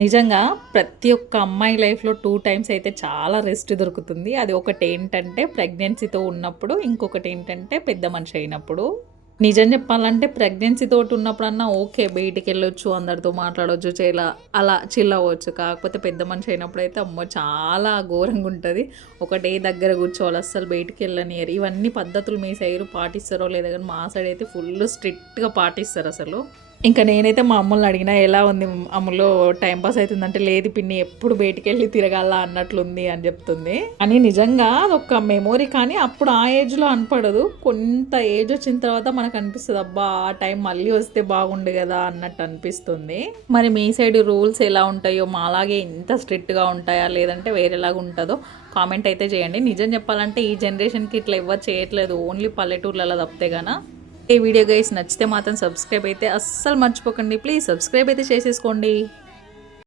నిజంగా ప్రతి ఒక్క అమ్మాయి లైఫ్‌లో 2 టైమ్స్ అయితే చాలా రెస్ట్ దొరుకుతుంది. అది ఒకటేంటంటే ప్రెగ్నెన్సీతో ఉన్నప్పుడు, ఇంకొకటేంటంటే పెద్ద మనిషి అయినప్పుడు. నిజం చెప్పాలంటే ప్రెగ్నెన్సీ తోటి ఉన్నప్పుడన్నా ఓకే. బయటికెళ్ళొచ్చు, అందరితో మాట్లాడొచ్చు, అలా చిల్ అవ్వచ్చు. కాకపోతే పెద్ద మనిషి అయినప్పుడైతే అమ్మో! చాలా ఘోరంగుంటది. ఒకటే దగ్గర కూర్చోవాలి. అస్సలు బయటికెళ్ళనియరు. ఇవన్నీ పద్ధతులు మీ సైడు పాటిస్తారో లేదో గానీ మా సైడ్ అయితే ఫుల్ స్ట్రిక్ట్‌గా పాటిస్తారసలు. ఇంక నేనైతే మా అమ్మోళ్ళని అడిగినా, "ఎలా ఉంది అమ్ములు, టైమ్ పాస్ అయితుందంటే," "లేదు పిన్ని ఎప్పుడు బయటికెళ్ళి తిరగాల అన్నట్లుంది" అని జెప్తుంది. అని నిజంగా అదొక మెమోరీ, కానీ అప్పుడు ఆ ఏజ్‌లో అనిపడదు. కొంత ఏజ్ వచ్చిన తర్వాత మనకనిపిస్తది, అబ్బా! ఆ టైం మళ్ళీ వస్తే బాగుండు గదా అన్నట్టు అనిపిస్తుంది. మరి మీ సైడ్ రూల్స్ ఎలా ఉంటాయో, మాలాగే ఇంత స్ట్రిక్ట్‌గా ఉంటాయా? లేదంటే వేరేలాగా ఉంటదో కామెంట్ అయితే చేయండి. నిజం చెప్పాలంటే ఈ జనరేషన్‌కి ఇట్లా ఎవ్వరు చేయట్లేదు. ఓన్లీ పల్లెటూర్లలో తప్పితే గాన. ఈ వీడియో గైస్ నచ్చితే మాత్రం సబ్స్క్రైబ్ అయితే అస్సలు మర్చిపోకండి. ప్లీజ్ సబ్స్క్రైబ్ అయితే చేసేసుకోండి.